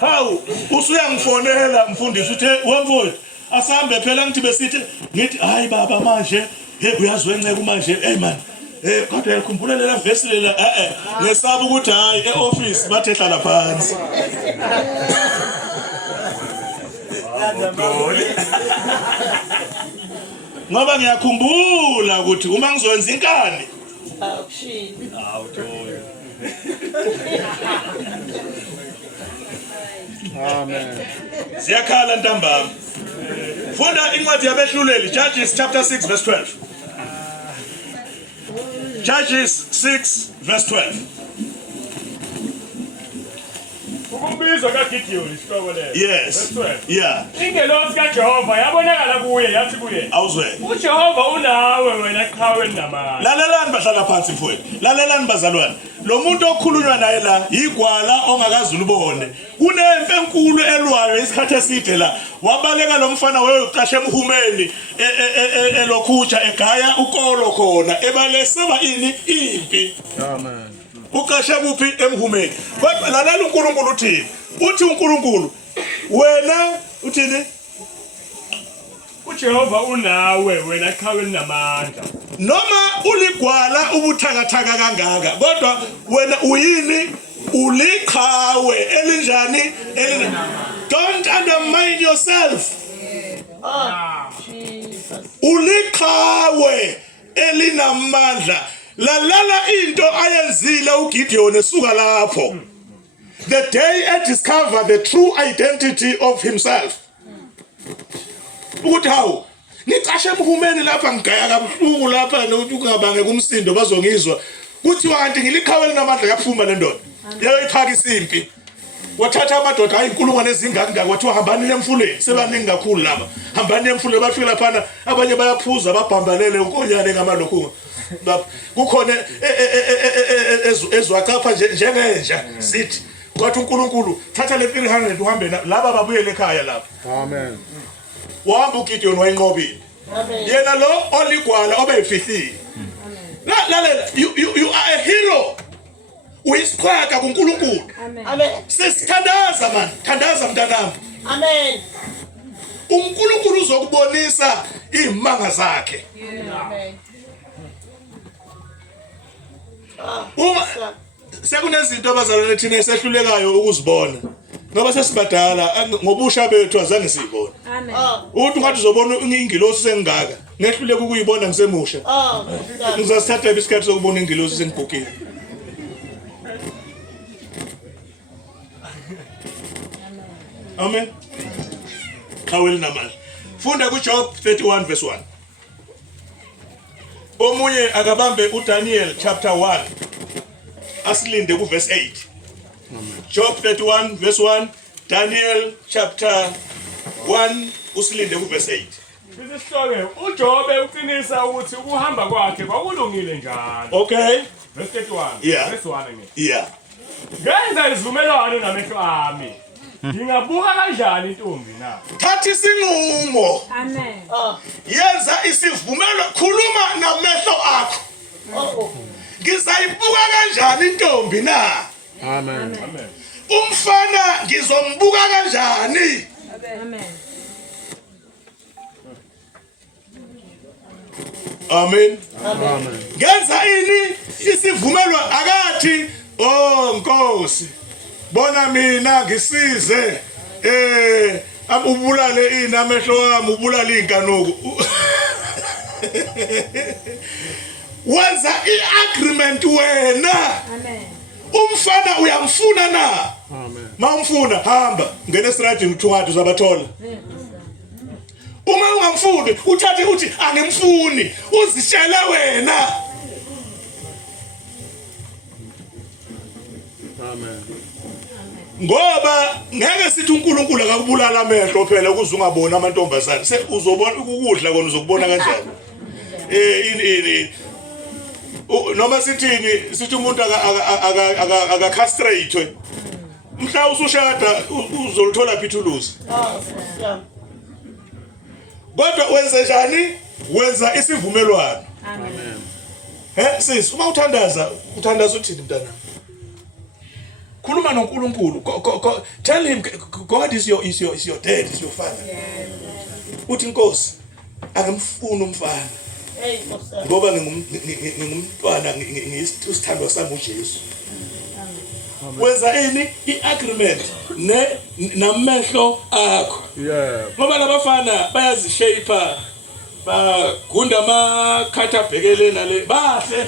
Hawu usuyangifonela mfundisi uthe wemfowethu asambe phela ngithi besithi ngithi hayi baba manje uyazwenceka manje man kodwa yakhumbula lela verse lela ngesaba ukuthi hayi eoffice bathe hlala phansi. Ngoba ngiyakhumbula ukuthi uma ngizwenza inkani Amen. Siyakhala ntambama. Funda incwadi yabehluleli Judges chapter 6 verse 12. Judges 6 verse 12. Ukumbizwa kaGideon isihloko leyo. Yes. Yeah. Ingelosi kaJehova yabonakala kuye yathi kuye. Awuzwe. uJehova unawe wena qhaweni namandla. Lalelani bahlala phansi mfowethu. Lalelani bazalwane. Lo muntu okhulunywa naye la igwala ongakazi ulubone. Kunemfe enkulu elwayo isikhathi eside la. Wabaleka lo mfana weyoqasha emhumeni elokhutsha egaya ukolo khona ebaleseba ini impi. Amen. Uqashe kuphi emhumeni. Kodwa lalela uNkulunkulu uthini? Uthi uNkulunkulu wena uthini? uJehova unawe wena qhaweni namandla. Noma uligwala ubuthakathaka kangaka kodwa wena uyini uliqhawe elinjani don't undermine yourself. Uliqhawe elinamandla. Lalala into ayenzile uGideon esuka lapho. The day I discover the true identity of himself. Ukuthi hawu ngicashe emhumeni lapha ngigaya kabuhlungu lapha nokuthi kungabange kumsindo bazongizwa kuthiwa kanti ngiliqhawe linamandla yaphuma le ndoda yayiphakisa impi wathatha amadoda ayinkulungwane ezingaki kwathiwa hambani emfuleni sebaningi kakhulu laba hambani emfuleni bafika laphana abanye bayaphuza babhambalele unkonyane ngamalokhu kukhona ezwaqapha njengenja sithi kwathi uNkulunkulu thatha le 300 uhambe laba babuyele ekhaya lapha. Amen. Wahamba uGideon wayinqobile. Yena lo oligwala obeyifihlile. Lalela you are a hero. Uyisiqhwaga kuNkulunkulu. Amen. Sisithandaza man, thandaza mntanami. Amen. uNkulunkulu uzokubonisa imanga zakhe. Amen. Uma sekunezinto abazalwane thina esehlulekayo ukuzibona ngoba sesibadala ngobusha bethu azange siyibone. Amen. Uthi ngathi uzobona ingilosi sengaka ngehluleka ukuyibona ngisemusha. Ngizasithatha isikhathi sokubona ingilosi sengibhukile. Amen. Khaweli namali. Funda kuJob 31 verse 1. Omunye akabambe uDaniel chapter 1. Asilinde ku verse 8. Job 31 verse 1, Daniel chapter 1 usilinde ku verse 8. Isihloke uJobe uqinisa ukuthi ukuhamba kwakhe kwakulungile njalo. Okay. Verse 31. Yeah. Verse 1 nge. Yeah. Ngenza izivumelwano namehlo ami. Ngingabuka kanjani intombi na? Thatha isinqumo. Amen. Yenza isivumelo, khuluma namehlo akho. Ngizayibuka kanjani intombi na? Amen. Amen. Umfana ngizombuka kanjani? Amen. Amen. Amen. Ngenza ini isivumelo akathi oh Nkosi bona mina ngisize ubulale ini amehlo wami ubulale inkanuko. Wenza iagreement wena. Amen. Umfana uyamfuna na? Amen. Mawumfuna hamba ngene estradini uthungathi uzabathola. Uma ungamfuni uthathe uthi angimfuni uzishele wena. Amen. Ngoba ngeke sithi uNkulunkulu akakubulala amehlo phela ukuze ungabona amantombazane. Uzobona ukudla kona uzokubona kanjani? Ini noma sithi umuntu aka castrate mhla usushada uzolithola phi ithuluzi. Kodwa wenze njani? Wenza isivumelwano. Amen. Sis uma uthandaza uthini mntana? Khuluma noNkulunkulu. Tell him God is your dad, is your father. Uthi Nkosi akamfuni umfana. Ngoba ngingumntwana ngisithandwa sami uJesu. Wenza ini iagreement namehlo akho. Yeah. Ngoba labafana bayazishape bagunda amakhatha abhekele nale bahle.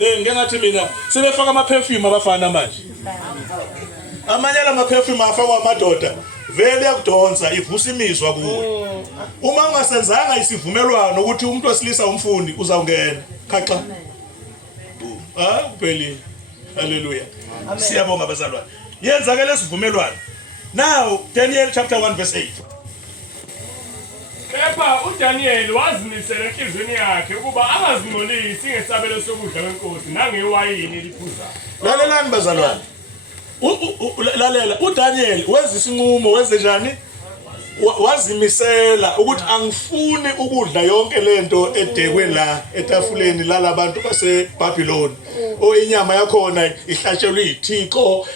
Ngeke ngathi mina sebefaka ama perfume abafana manje. Amanye la ma perfume afakwa amadoda vele yakudonsa ivusa imizwa kuwe. Uma ungasenzanga isivumelwano ukuthi umuntu wesilisa umfundi uzawungena khaxa. Kupheli. Hallelujah. Siyabonga bazalwane. Yenza ke lesivumelwano. Now Daniel chapter 1 verse 8. Kepha uDaniel wazimisela enhlizweni yakhe ukuba angazingcolisi ngesabelo sokudla kwenkosi nangewayini eliphuzayo. Lalelani bazalwane. Lalela uDaniel wenza isinqumo wenze njani? Wazimisela ukuthi angifuni ukudla yonke lento edekwe la etafuleni lalabantu baseBabylon. Inyama yakhona ihlatshelwe izithixo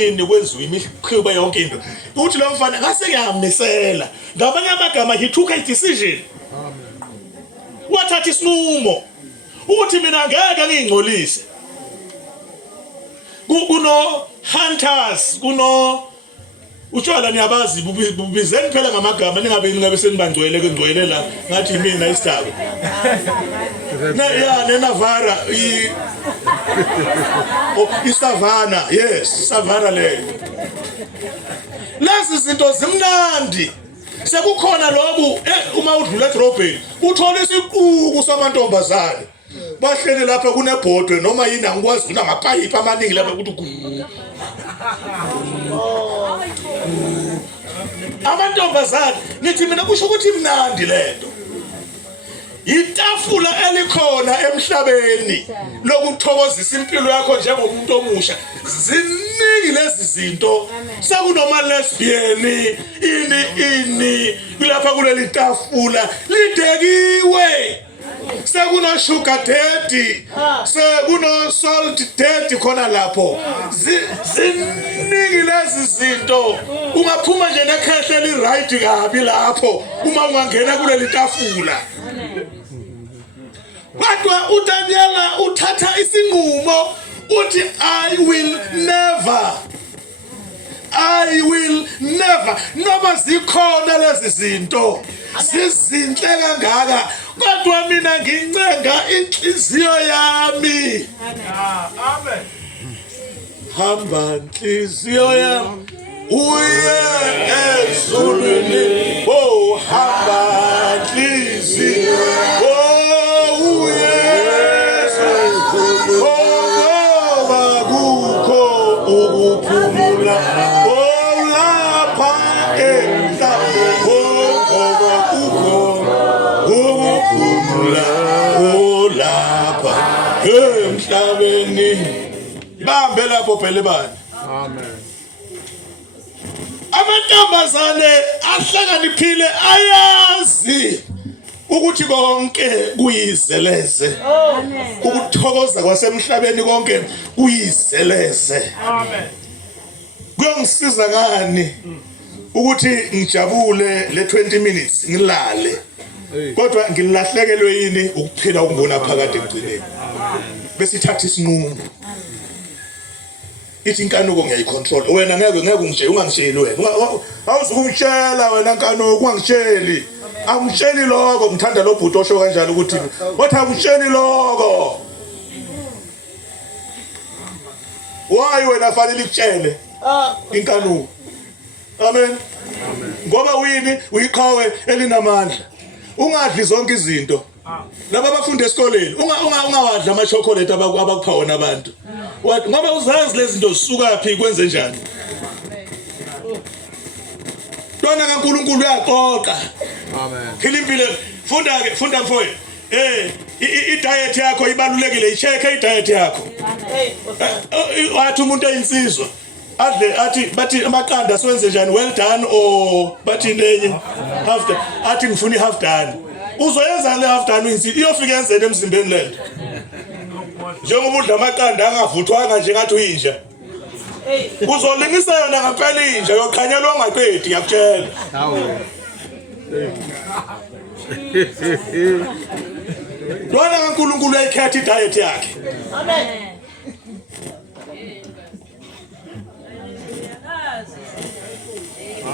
ini kwenziwe imikhuba yonke into. Uthi lo mfana ngase ngiyamisela. Ngamanye amagama he took a decision. Amen. Wathatha isinqumo ukuthi mina ngeke ngingcolise. Kuno hunters kuno utshwala niyabazi bubizeni phela ngamagama ningabe senibangcwele kengcwele la ngathi mina isitaba. Na ya neNavara Oh, isavana, yes, savana le. Lezi zinto zimnandi. Sekukhona lokhu uma udlula edrobheni, uthola isiquku samantombazane. Bahleli lapha kunebhodwe noma yini angikwazi kunamapayipi amaningi lapha ukuthi amantombazane nithi mina kusho ukuthi mnandi lento. Itafula elikhona emhlabeni lokuthokozisa impilo yakho njengomuntu omusha. Ziningi lezi zinto. Sekunoma lesbian ini kulapha kuleli tafula lidekiwe. Sekuno sugar daddy, sekuno salt daddy khona lapho. Ziningi lezi zinto. Ungaphuma nje nekhehle li right kabi lapho uma ungangena kuleli tafula. Kodwa uDaniela uthatha isinqumo uthi I will never noma zikhona lezi zinto sizinhle kangaka kodwa mina ngincenga inhliziyo yami. Amen. Hamba inhliziyo yami uye ezulwini, oh hamba inhliziyo emhlabeni bambe lapho phela bani. Amen. Amantombazane ahlakaniphile ayazi ukuthi konke kuyizeleze. Amen. Ukuthokoza kwasemhlabeni konke kuyizeleze. Amen. Kuyongisiza ngani ukuthi ngijabule le 20 minutes ngilale. Kodwa ngilahlekelwe yini ukuphila ukungona phakathi egcineni. Bese ithatha isinqumo. Ithi inkanuko ngiyayicontrol. Wena ngeke ungitshela ungangitsheli wena. Awuzukungitshela wena nkanuko ungangitsheli. Angitsheli lokho ngithanda lo bhuti osho kanjalo ukuthi wathi angitsheli lokho. Why wena fanele ikutshele inkanuko. Amen. Ngoba wini uyiqhawe elinamandla. Ungadli zonke izinto. Laba abafunda esikoleni ungawadli ama chocolate abakupha wona abantu. Ngoba uzazi lezi zinto zisuka phi kwenze njani. Dona kaNkulunkulu uyaxoxa. Amen. Phila impilo funda mfowethu. I-diet yakho ibalulekile, i-check i-diet yakho. Wathi umuntu eyinsizwa bathi amaqanda siwenze njani, well done or bathi nenye half done. Athi ngifuna i-half done. Uzoyenza le half done insizwa iyofika enzene emzimbeni lento. Njengoba udla amaqanda angavuthwanga nje ngathi uyinja. Uzolingisa yona ngaphela inja yokhanyelwa ngaqedi ngiyakutshela. Lona kaNkulunkulu uyayikhetha i-diet yakhe. Amen.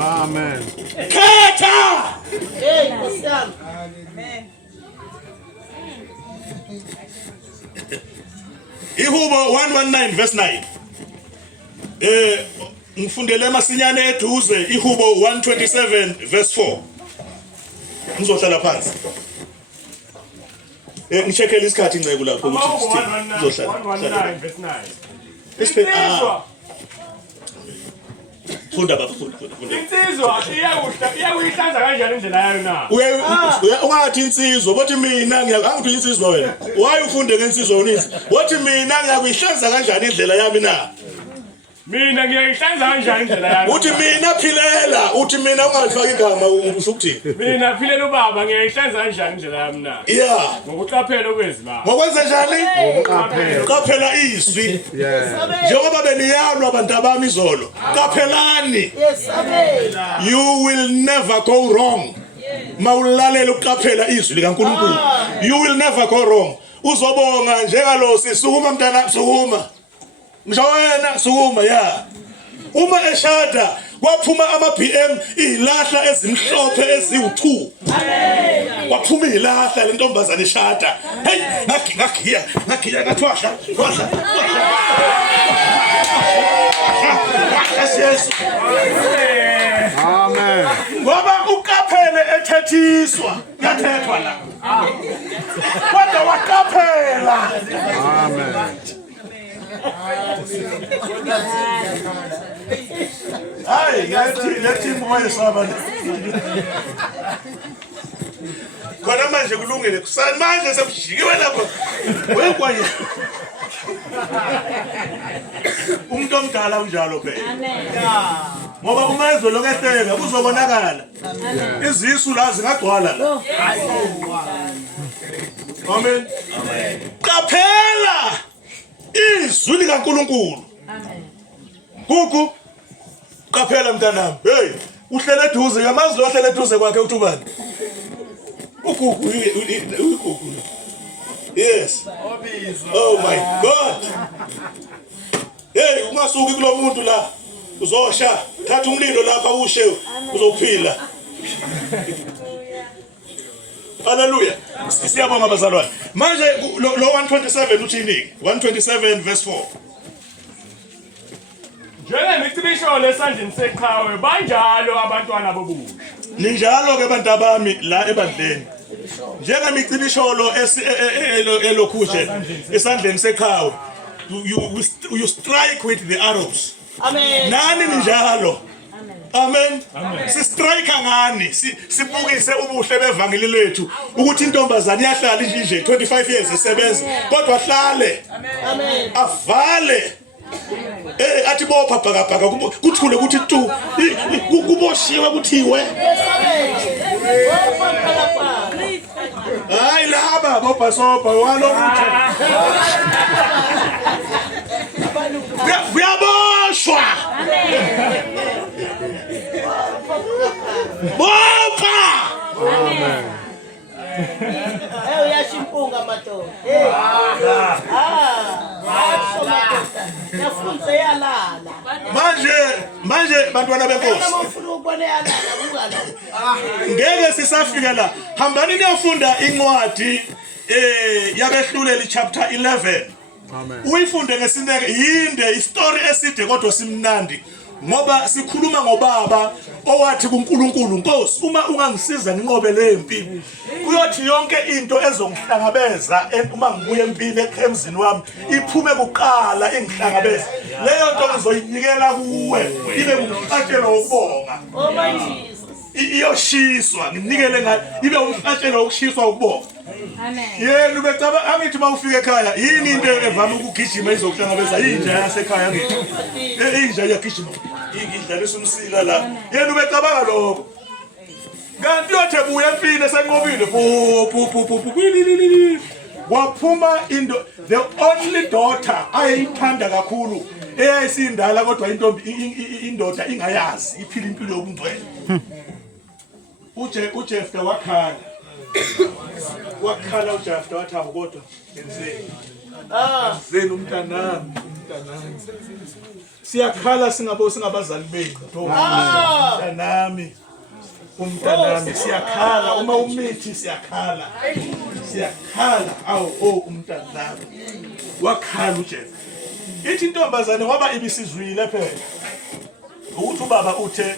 Amen. Khetha. Amen. Ihubo 119 verse 9. Ngifundele masinyane eduze ihubo 127 verse 4. Ngizohlala phansi. Ngicheckele isikhathi inceke lapho ukuthi ngizohlala. 119 verse 9. Funda baba funda. Insizwa iyakuyihlanza kanjani indlela yayo na? Ungathi insizwa bothi mina ngiyakuthi insizwa wena. Why ufunde ngensizwa unithi? Bothi mina ngiyakuyihlanza kanjani indlela yami na? Mina ngiyayihlanza kanjani indlela yami? Uthi mina philela, uthi mina ungafaki igama usho ukuthini? Mina philela ubaba ngiyayihlanza kanjani indlela yami na? Yeah. Ngokuqaphela okwezibaba. Ngokwenza njani? Ngokuqaphela. Qaphela izwi. Yeah. Njengoba beniyalwa abantu abami izolo. Qaphelani. Yes, amen. You will never go wrong. Mawulalela ukuqaphela izwi likaNkulunkulu. You will never go wrong. Uzobonga njengalosi sukuma mntana sukuma. Mshawena sukuma ya. Uma eshada kwaphuma ama BM ilahla ezimhlophe eziwu2. Waphuma ilahla le ntombazane ishada. Hey, ngagiya ngathwahla. Yesu. Amen. Ngoba ukaphele ethethiswa, yathethwa la. Kodwa waqaphela. Amen. Hayi, lethi moya saba. Khona manje kulungile. Kusani manje sebujikiwe lapho. Wekwaye. Umuntu omdala unjalo phela. Ngoba uma ezolokehleka kuzobonakala. Izisu la zingagcwala la. Amen. Qaphela izwi likaNkulunkulu. Kuku qaphela mntanami. Hey, uhlele eduze, yamazi lo ohlele eduze kwakhe uthi ubani? Ukuku. Yes. Oh my God. Hey, ungasuki kulo muntu la. Uzosha, thatha umlilo lapha ushe uzophila. Hallelujah. Siyabonga bazalwane. Manje lo 127 uthini? 127 verse 4. Njengemicibisho lesandleni seqhawe banjalo abantwana bobusha. Ninjalo ke bantu abami la ebandleni. Njengemicibisholo elokhuje esandleni seqhawe. You strike with the arrows. Amen. Nani ninjalo. Amen. Si strike ngani sibukise ubuhle bevangeli lethu ukuthi intombazane iyahlala nje 25 years esebenza kodwa ahlale. Amen. Avale. Athi bopha bhakabhaka kuthule ukuthi tu kuboshiwe kuthiwe. Hayi laba bopha sopa walokuthi. Uyaboshwa. Bopha. Amen. Uyashimpunga madoda. Yafunze yalala. Manje bantwana benkosi. Ufuna ukubona yalala kungala. Ngeke sisafika la. Hambani niyofunda incwadi yabehluleli chapter 11. Amen. Uyifunde ngesineke yinde istory eside kodwa simnandi ngoba sikhuluma ngobaba owathi kuNkulunkulu Nkosi uma ungangisiza nginqobe lempi uyothi yonke into ezongihlangabeza uma ngibuye empini ekhemzini wami iphume kuqala engihlangabeza leyo nto ngizoyinikela kuwe ibe ngumhlatshelo wokubonga Oh my Jesus. iyoshiswa nginikele ngayo ibe umhlatshelo wokushiswa ukubonga. Amen. Yena ubecaba angithi mawufika ekhaya yini into evama ukugijima izokuhlangabeza inja yasekhaya ngithi inja iyagijima igidlalisa umsila la yena ubecabanga lokho kanti yothe buya empini esenqobile waphuma the only daughter ayithanda kakhulu eyayisindala kodwa indoda ingayazi iphila impilo yobungcwele. uJeftha wakhala uJeftha wathi kodwa ngenzeni zenu umntanami siyakhala singabazali benu umntanami siyakhala uma umithi siyakhala umntanami wakhala uJeftha ithi intombazane ngoba ibisizwile phela ukuthi ubaba uthe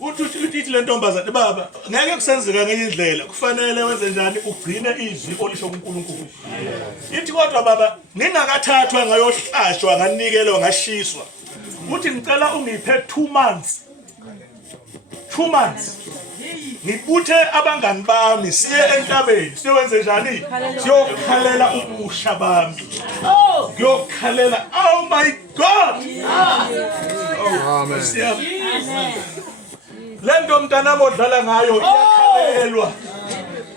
uthi le ntombazane baba ngeke kusenzeka ngenye indlela kufanele wenze njani ugcine izwi olisho kuNkulunkulu. Ithi kodwa baba ngingakathathwa ngayohlashwa nganikelwa ngashiswa uthi ngicela ungiphe 2 months ngibuthe abangani bami siye entabeni siyowenze njani siyokhalela ubusha bami ngiyokhalela. Oh my God. Amen. Lento mntanami odlala ngayo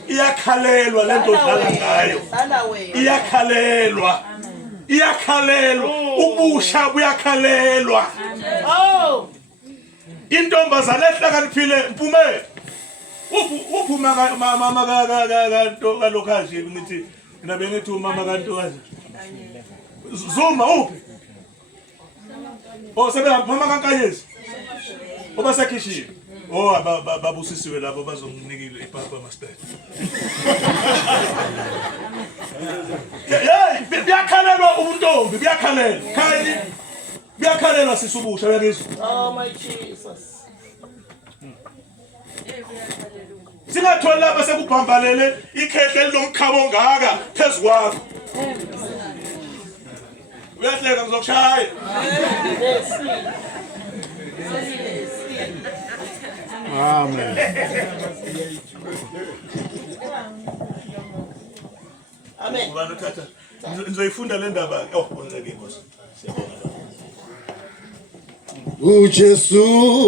iyakhalelwa lento odlala ngayo iyakhalelwa ubusha buyakhalelwa. Intombazane ehlakaniphile Mpumela uphuma mama kalokhazi ngithi mina bengithi umama kantokazi Zuma uphi sebe mama kaNkanyezi oba sekhishini Oh babusisiwe labo bazomnikile ipapa master. Hey, biyakhalelwa ubuntombi, biyakhalelwa. Khali biyakhalelwa sisubusha yakizwa. Oh my Jesus. Singatholi lapha sekubhambalele ikhehle linomkhabo ngaka phezukwakho. Uyahleka ngizokushaya. Amen. Amen. Ubani uthatha? Ngizoyifunda le ndaba. Oh, konzeke inkosi. Siyabonga. uJesu